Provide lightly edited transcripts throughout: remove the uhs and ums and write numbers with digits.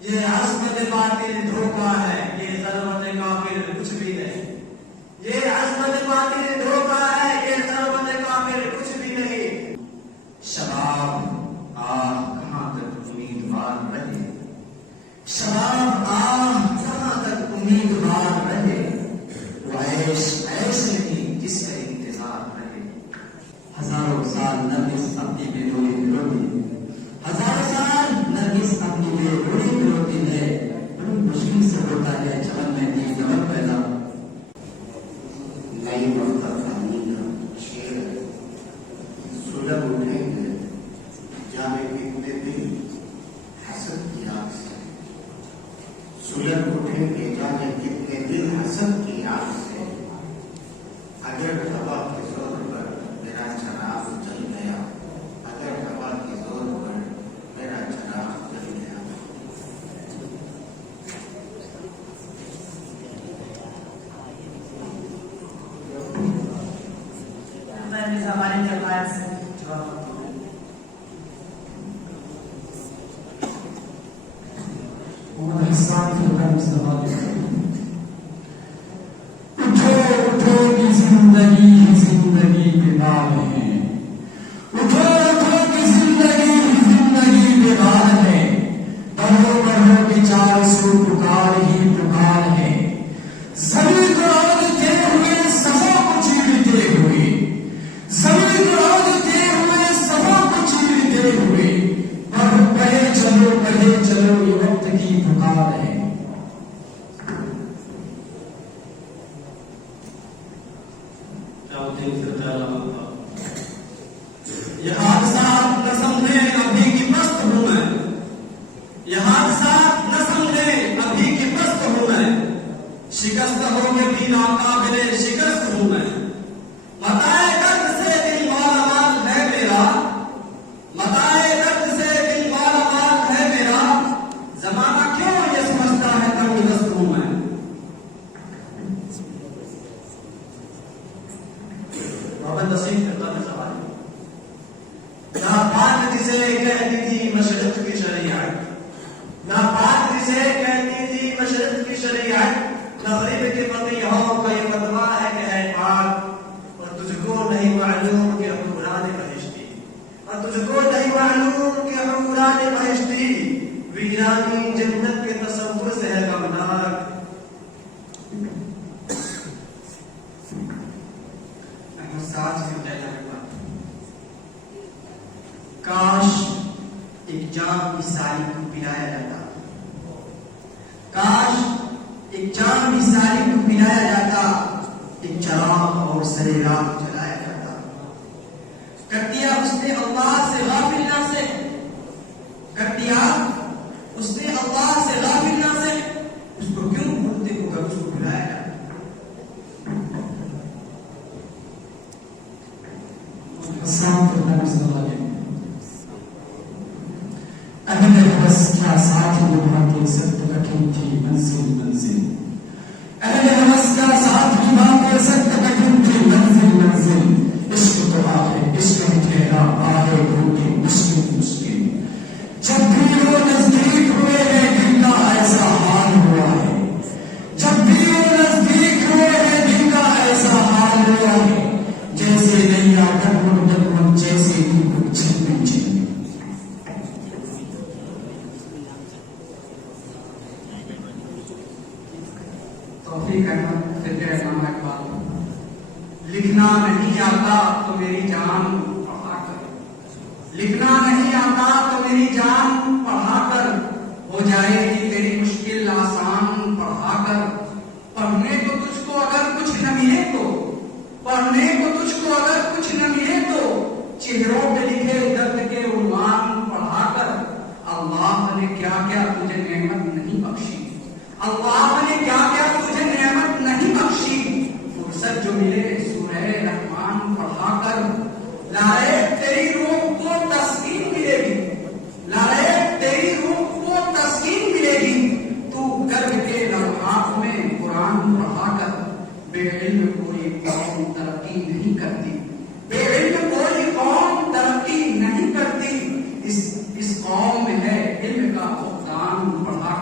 ये अज़्मत बातिल धोखा है, ये ज़रूरत काफिर कुछ भी नहीं। ये अज़्मत बातिल धोखा है, ये ज़रूरत काफिर कुछ भी नहीं। शबाब कहाँ तक उम्मीदवार रहे, शबाब कहाँ तक उम्मीदवार रहे। वो ऐश नहीं जिसका इंतजार रहे। हजारों साल नरगिस अपनी बेरोई रोती, हजारों साल नरगिस अपनी बेरोई रोती है। बड़ी मुश्किल से होता है चमन में एक नमक पैदा। नई वक्त कहानी का शेर है। सुलग उठेंगे जाने कितने दिन हसद की आग से, सुलग उठेंगे जाने कितने दिन हसद की आग से। अगर हवा के जोर पर मेरा चराग जल गया, अगर हवा के जोर पर मेरा चराग जल गया। हमारे जमात से जवाब उठो उठो की जिंदगी बेदाग है। उठो उठो की जिंदगी बेदाग है। बढ़ो बढ़ो के 400 पुकार ही पुकार है। सभी को औदते हुए सबों को चीरते हुए, सभी को औदते हुए सबों को चीरते हुए। कहे चलो ये वक्त की पुकार है। ये हादसा न समझे अभी की मस्त हूं मैं, ये हादसा न समझे अभी की मस्त हूं मैं। शिकस्त हो में भी नाकाबिले शिकस्त हूं मैं। मताए दर्द से दिल माला माल है मेरा, मताए दर्द से दिल माला माल है मेरा। जमाना क्यों ये समझता है तंगदस्त हूं मैं। ना बात जिसे कहती थी मशरक़ की शरीयत, ना बात जिसे कहती थी मशरक़ की शरीयत। मग़रिब के फ़क़ीहों का ये फ़तवा है कि है पाक, और तुझको नहीं मालूम कि हुक्मरान बहिश्ती, और तुझको नहीं मालूम कि हुक्मरान बहिश्ती वीरानी जन्नत के तसव्वुर से है गमनाक। काश एक जाम की साली को पिलाया जाता, काश एक जाम की साली को पिलाया जाता, एक चराग और सरे रात जलाया जाता। कर दिया उसने अल्लाह से गाफिल ना से, कर दिया उसने अल्लाह से गाफिल ना से। उसको क्यों भूलते होगा, उसको बुलाया जाता। अहले हवस क्या साथ निभाते सख्त कठिन थी मंजिल मंजिल। अहले हवस का साथ निभाते सख्त कठिन थी मंजिल मंजिल। इश्क तो आए इश्क ठहरा आए घूटे मुश्किल मुश्किल। जब भी वो नजदीक हुए हैं दिल का ऐसा हाल हुआ है, जब भी वो नजदीक हुए हैं दिल का ऐसा हाल हुआ है। जैसे नैया डगमग जैसे दीपक छिपे छिपे। लिखना नहीं आता तो मेरी जान पढ़ा कर, लिखना नहीं आता तो मेरी जान पढ़ा कर। हो जाएगी तेरी मुश्किल आसान पढ़ा कर। पढ़ने को तुझको अगर कुछ न मिले तो, पढ़ने को तुझको अगर कुछ न मिले तो चेहरों पे लिखे दर्द के उन्वान पढ़ा कर। अल्लाह ने क्या क्या तुझे नेमत नहीं बख्शी, अल्लाह ने क्या क्या तुझे नेमत नहीं बख्शी। फुर्सत जो मिले सूरह रहमान पढ़ा कर। लाए तेरी रूह को तस्कीन मिलेगी, लाए तेरी रूह को तस्कीन मिलेगी। तू गर्भ के लम्हात में कुरान पढ़ा कर। बेइल्म कोई कौम तरक्की नहीं करती, बेइल्म कोई कौम तरक्की नहीं करती। इस कौम में है इल्म का फुक़दान पढ़ा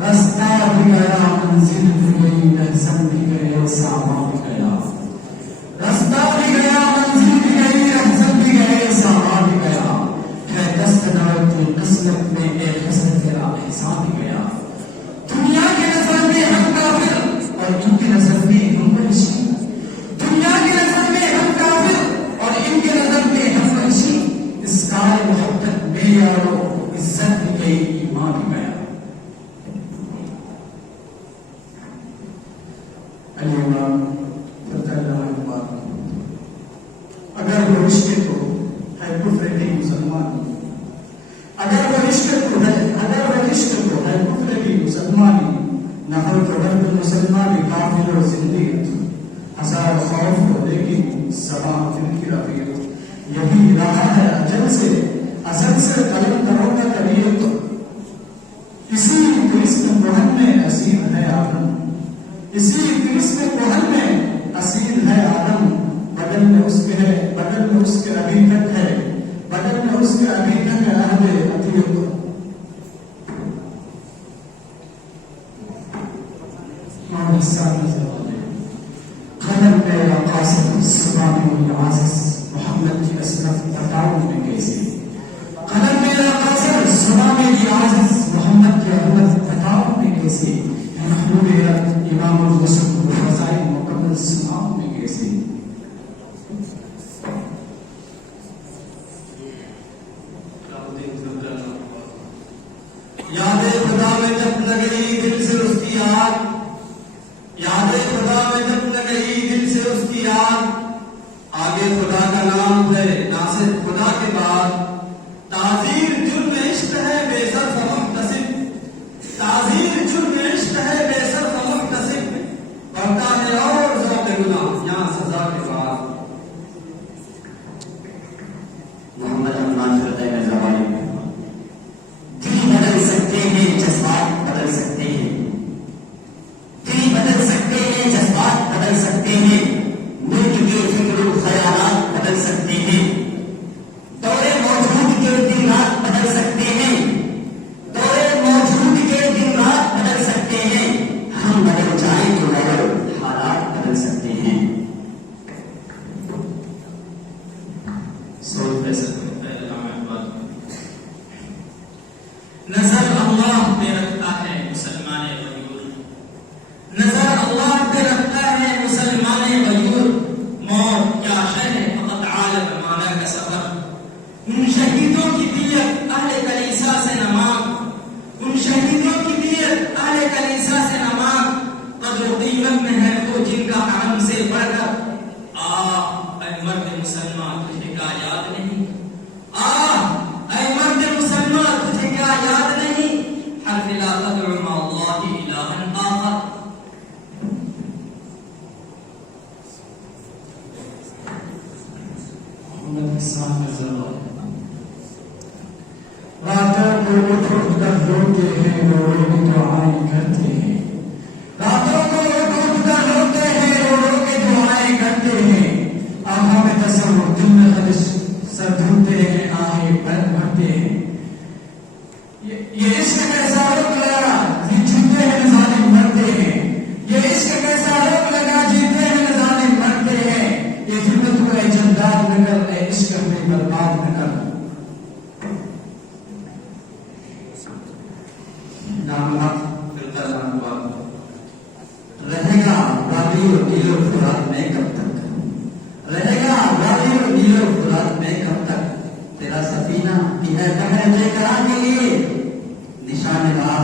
रास्ता भी गया, मंजिल भी गई, रहसन भी गए, सामा भी गया। रास्ता भी गया, मंजिल भी गई, रहसन भी गए, सामा भी गया। है दस्तनार की किस्मत में एक हसन तेरा एहसान भी गया। दुनिया की नजर में हम काफिर और इनकी नजर में हम फरिश्ते। दुनिया की नजर में हम काफिर और इनकी नजर में हम फरिश्ते। इस कार मोहब्बत में यारो इज्जत भी गई, ईमान भी गया। अगर वो रिश्ते को हाइपोथेटिक मुसलमान, अगर वो रिश्ते को हाइपोथेटिक मुसलमानी नहर कदर मुसलमान काफिर और जिंदगी हजार खौफ हो लेकिन सभा दिल की रफीक। यही रहा है अजल से कलंदरों का तबीयत। इसी कृष्ण मोहन में असीम है आलम, इसी कृष्ण मोहन में असीम है आलम। बगल में उसके है, बगल में उसके अभी तक है, बगल में उसके अभी तक है अहले अतीत। खलल मेरा कासिम सुबानी आजिज मोहम्मद की असरफ बताओ में कैसे। खलल मेरा कासिम सुबानी आजिज मोहम्मद की अहमद बताओ में कैसे। महबूब इमाम मुसल्लम फज़ाइल मुकम्मल सुनाओ में कैसे। यादें खुदा में जब न गई दिल से उसकी याद, यादें खुदा में जब न गई दिल से उसकी याद। आगे खुदा का नाम है नासिर खुदा के बाद। ताज़ीर जुर्म इश्क है बेसर मुहतसिब, ताज़ीर जुर्म इश्क है बेसर मुहतसिब। बढ़ता है और ज़ौक़ गुनाह यहाँ सजा के बाद। मोहम्मद अरमान करते हैं ज़बानी दिल बदल सकते हैं, जज्बात बदल सकते हैं। दिल बदल सकते हैं, जज्बात बदल सकते हैं। मुल्क के फिक्र ख्यालात बदल सकते हैं। दौरे मौजूद के दिन रात बदल सकते हैं। दौरे मौजूद के दिन रात बदल सकते हैं। हम बदल जाएं तो मगर हालात बदल सकते हैं। नजर अल्लाह पे रखता है मुसलमान गयूर, नजर अल्लाह पे रखता है मुसलमान गयूर। मौत क्या शय है फकत आलम माना का सफर। उन शहीदों की दियत अहले कलीसा से नमाक, उन शहीदों की दियत अहले कलीसा से नमाक। कद्र कीमत में है वो जिनका आलम से बढ़कर। ऐ मर्द मुसलमान तुझे क्या याद नहीं, ऐ मर्द मुसलमान तुझे क्या याद नहीं। हर ला तदउ मअल्लाहि इलाहन आखर। रातों को उठ कर रोते हैं, रो रो के दुआएं करते हैं। रातों को उठ कर रोते हैं, रो रो के दुआएं करते हैं। आंखों में तसव्वुर, दिल में ख्वाहिश, सर धुलते हैं, आहें भरते हैं। ये इश्क कैसा रोक लगा, जीते हैं जालिम मरते हैं। ये इश्क कैसा रोक लगा, जीते हैं जालिम मरते हैं। ये हिम्मत को ऐ जंदार न कर, ऐ इश्क में बर्बाद न कर। रहेगा वादी और नीलो फुरात में कब तक, रहेगा वादी और नीलो फुरात में कब तक। तेरा सफीना है करा के लिए निशान राह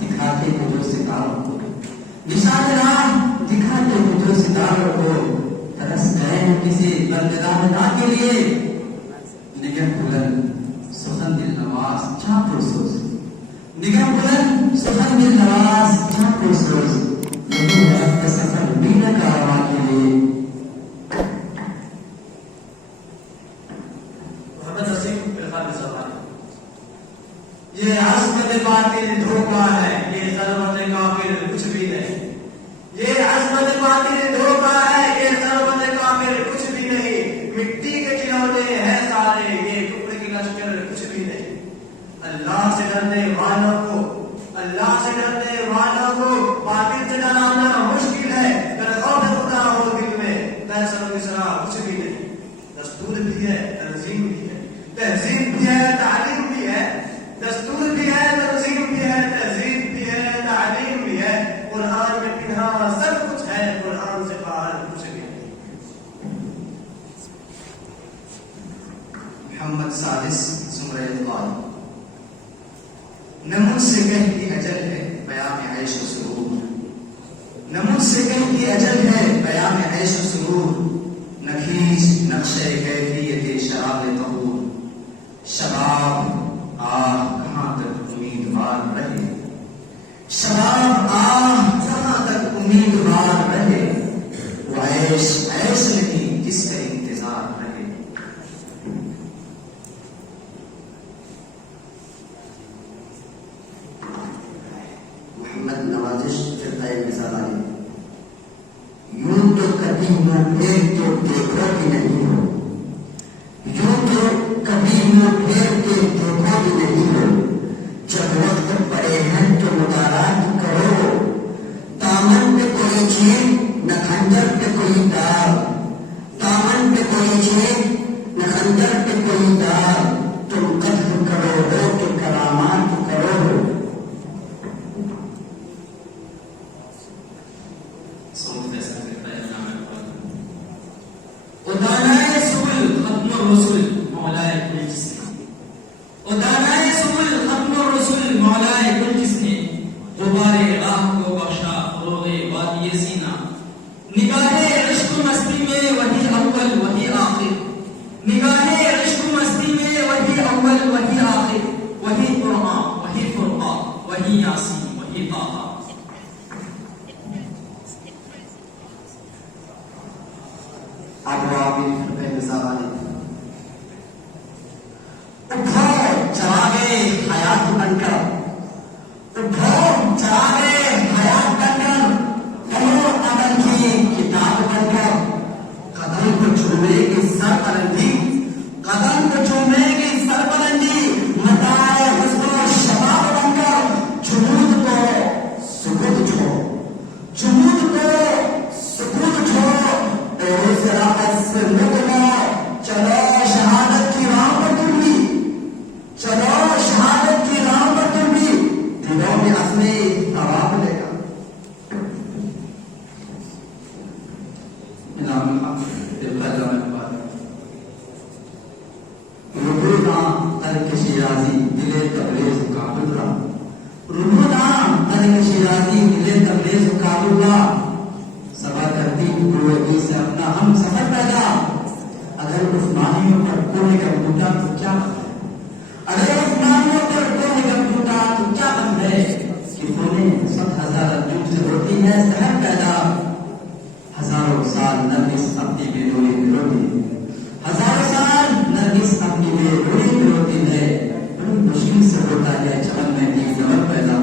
दिखाते को जो सितारों को, निशान राह दिखाते को जो सितारों को। तरस गए किसी बंदगाह के लिए निगम बुलंद सुखन दिल नवाज छा पुरसोस, निगम बुलंद सुखन दिल नवाज छा पुरसोस। यही है सफर बीना का आवा के लिए। ये अज़्मत बातिल धोखा है, ये ज़रवत काफिर कुछ भी नहीं। ये अज़्मत बातिल धोखा है, ये ज़रवत काफिर कुछ भी नहीं। मिट्टी के खिलौने हैं सारे, ये कुफ्र की लश्कर कुछ भी नहीं। अल्लाह अल्लाह से डरने वालों को बातिल से डराना मुश्किल है। अगर खौफ खुदा हो दिल में, फैसलों की सलाह कुछ भी नहीं। दस्तूर भी है, तंजीम भी है, तहजीब भी है, तालीम भी है। दस्तूर भी है, तंजीम भी है, तहजीब भी है, तालीम भी है। कुरान में पिन्हा सब कुछ है, कुरान से बाहर कुछ भी नहीं। मोहम्मद सादिस जुमरे-ए-इक़बाल। न मुझसे कहती अजल है बयां में ऐश व सुरूर, न मुझसे कहती अजल है बयां में ऐश व सुरूर। न खींच नक्शे कैफियत शराब तहूर। शबाब कहाँ तक उम्मीदवार रहे, शबाब कहाँ तक उम्मीदवार रहे। वो ऐश ऐश नहीं जिसका इंतजार रहे। मोहम्मद नवाजिश फिरकाए मिसाल यूं तो कभी मुंह फेर के देखो भी नहीं हो, यूं तो कभी मुंह फेर के देखो भी नहीं हो। जब वक्त पड़े हैं तो मुदारात करो, दामन पे कोई चीज न खंजर पे कोई दाग, दामन पे कोई चीज न खंजर पे कोई दाग। तुम कत्ल करो हो कि करामात करो हो। उदानाए सुबुल खत्म रसूल मौलाए कुल जिसने, उदानाए सुबुल खत्म रसूल मौलाए कुल जिसने। गुबारे राह को बख्शा रोगे वादिये सीना। निगाहे इश्क मस्ती में वही अव्वल वही आखिर, निगाहे इश्क मस्ती में वही अव्वल वही आखिर। वही कुरान वही फुरकान वही यासीन वही ताहा। उठो चरागे हयात बनकर, उठो चरागे हयात बनकर, पढ़ो अमल की किताब बनकर। कदम को चूमेगी सरबलंदी, कदम को चूमेगी सरबलंदी। मताए हुस्न शबाब बनकर, जुनूद को सुकूत छो, जुनूद को सुकूत छो। और सराहत से मुकम्मल चलो शहादत की राह पर तुम भी, चलो शहादत की राह पर तुम भी। दिलों में असली तवाब लेगा। रुबुना तर्क शिराजी दिले तबरेज काबुल्ला, रुबुना तर्क शिराजी दिले तबरेज काबुल्ला। सभा करती गुरुजी से अपना हम सफर पैदा। अगर उस्मानियों पर कोने का टूटा तो क्या बन है, अगर उस्मानियों पर कोने का टूटा तो क्या बन है। कि कोने 7,000 जुग से होती है सहर पैदा। हजारों साल नरगिस अपनी बेरोई में रोती, हजारों साल नरगिस अपनी बेरोई में रोती है। बड़ी मुश्किल से होता है चमन में एक नमक पैदा।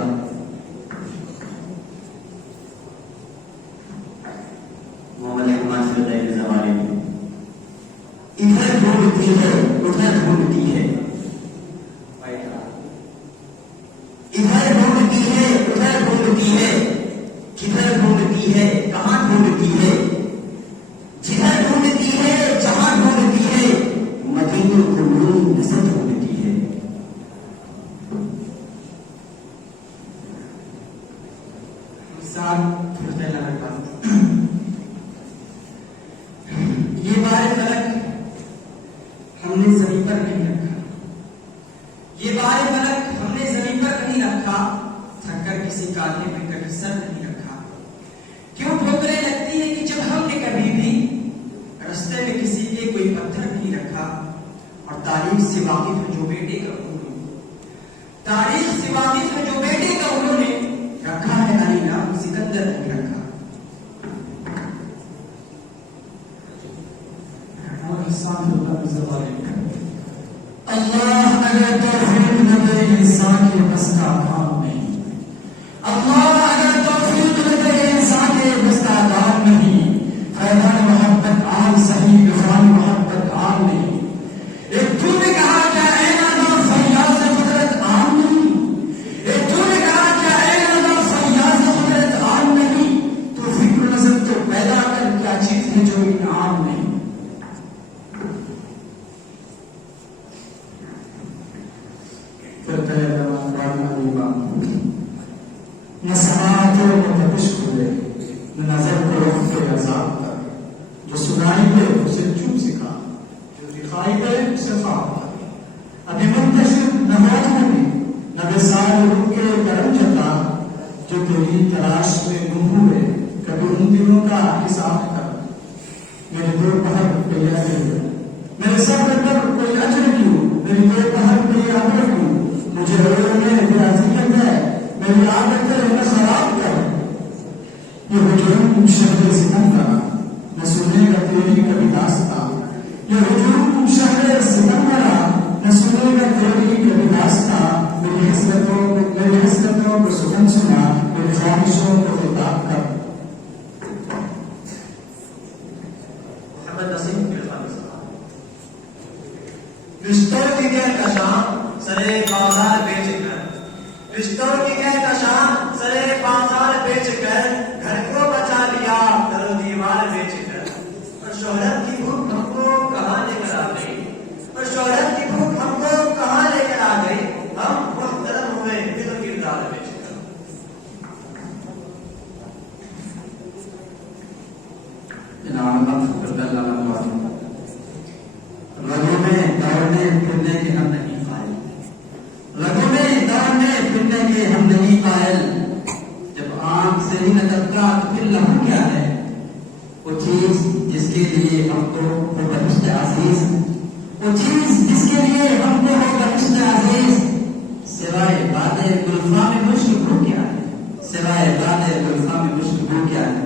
इधर ढूंढती है उधर ढूंढती है, इधर ढूंढती है उधर ढूंढती है। किधर ढूंढती है कहां ढूंढती है, जिधर ढूंढती है जहां ढूंढती है। मदीने को नींद से ढूंढती है। ये बारे फलक हमने जमीन पर नहीं रखा, ये बारे फलक हमने जमीन पर नहीं रखा। थककर किसी कांधे में कभी सर नहीं रखा। क्यों ठोकरें लगती है कि जब हमने कभी भी रास्ते में किसी के कोई पत्थर नहीं रखा। और तारीख से वाकिफ है जो बेटे का उन्होंने, तारीख से वाकिफ है जो बेटे का उन्होंने रखा है अली नाम सिकंदर नहीं रखा। अल्लाह अगर तौफीक न दे इंसान के बस का काम नहीं, अल्लाह अगर तौफीक न दे इंसान के बस का काम नहीं। फैजान मोहब्बत आम सही इरफान मोहब्बत आम नहीं। एक तूने कहा क्या ऐ नादा फरियाद कुदरत आम नहीं। सिखा, जो दिखाई दे उसे ख्वाब आए। अभी मुंतशिर नमाज में भी न बेसार रूह के करम जता, जो तेरी तलाश में गुम हुए कभी उन दिनों का हिसाब कर। मेरे दोपहर पे अजर क्यों, मेरे सब्र पर कोई अजर क्यों, मेरी दोपहर पे अजर क्यों, मुझे रोने बेअज़ियत है, मेरी आदतें न खराब कर। ये हुजूम शहर सिकंदर न सुनेगा तेरी कभी दास्तां, ये हुजूम शहर सिकंदर न सुनेगा तेरी कभी दास्तां। मेरी हसरतों को सुगन सुना, मेरी ख्वाहिशों को खिताब कर। मोहम्मद नसीम गिरफ्तारी साहब। रिश्तों की कहकशां सरे बाजार बेचकर, रिश्तों की कहकशां सरे बाजार बेचकर, घर को बचा लिया दरो दीवार बेचकर। और शोहरत की भूख हमको कहाँ लेकर आ गई, और शोहरत की भूख हमको कहाँ लेकर आ गई, हम मुहतरम हुए दिल किरदार बेचकर। रगों में दौड़ने फिरने के हम नहीं कायल, रगों में दौड़ने फिरने के हम नहीं कायल। जब आंख से ही न टपका तो फिर लहू क्या है, वो चीज जिसके लिए हमको हो बहिश्त अजीज, वो चीज जिसके लिए हमको हो बहिश्त अजीज। सिवाय बादे गुल्फा में मुश्क हो क्या है, सिवाय बादे गुल्फा में मुश्क हो क्या है।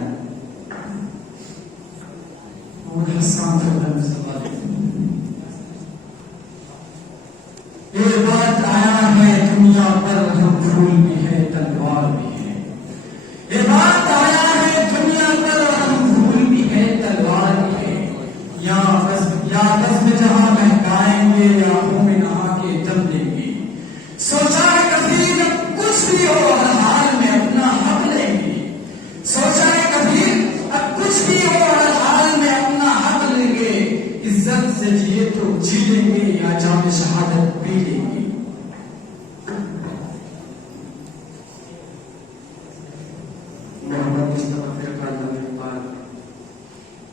ये बात आया है दुनिया पर, हम फूल भी है तलवार भी है। ये बात आया है दुनिया पर, हम फूल भी है तलवार भी है। या बस में जहां महकाएंगे, या मुंह में नहा के दम देंगे। सोचा है कभी कुछ भी हो हर हाल में अपना हक लेंगे, सोचा है कभी अब कुछ भी हो हर हाल में अपना हक लेंगे। इज्जत से जिए तो जी लेंगे, या जाम शहादत पी लेंगे।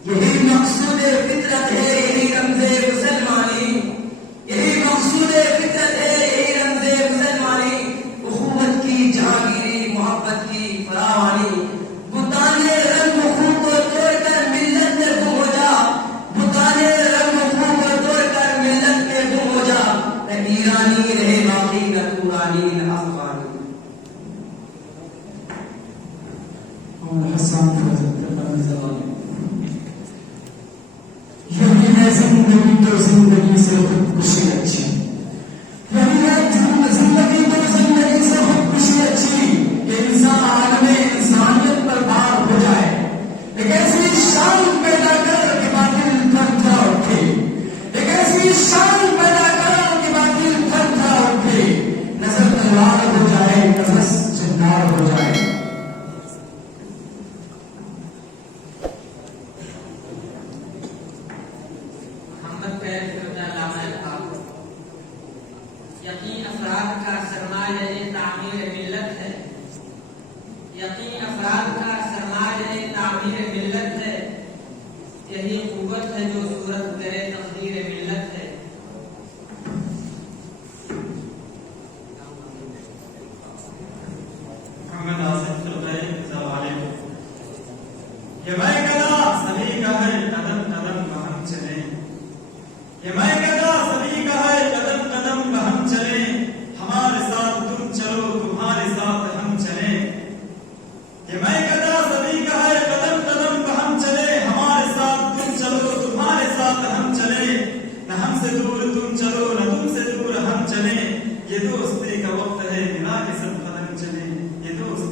यही मकसूद फितरत है, यही रमज़े मुसलमानी, यही मकसूद फितरत है, यही रमज़े मुसलमानी। उखुवत की जहांगीरी, मोहब्बत की फरावानी। बुताने रंग खून को तोड़कर मिल्लत में गुम हो जा, बुताने रंग खून को तोड़कर मिल्लत में गुम हो जा। न ईरानी रहे बाकी, न तुरानी न अफगानी। यही है जिंदगी तो जिंदगी से खुदकुशी अच्छी, यही है जिंदगी तो जिंदगी से खुदकुशी अच्छी। कि इंसान आलम इंसानियत पर पार हो जाए, एक ऐसी शान पैदा कर कि बातिल थर थर उठे, एक ऐसी शान पैदा कर कि बातिल थर थर उठे। नजर तलवार हो जाए, नफस चिन्नार हो जाए। यकीन अफराद का सरमाया तामीर मिल्लत है, यकीन अफराद का सरमाया तामीर मिल्लत है। यही कुव्वत है जो सूरत करे तकदीर मिल्लत है। मोहम्मद आसिफ ये मैं कहना सभी का है कदम कदम हम चले, ये मैं कहना सभी का है कदम कदम हम चले। हमारे साथ तुम चलो, तुम्हारे साथ हम चले। ये मैं कहना सभी का है कदम कदम हम चले। हमारे साथ तुम चलो, तुम्हारे साथ हम चले। न हमसे दूर तुम चलो, न तुमसे दूर हम चले। ये दोस्ती का वक्त है, मिला के सब कदम चले। ये दोस्ती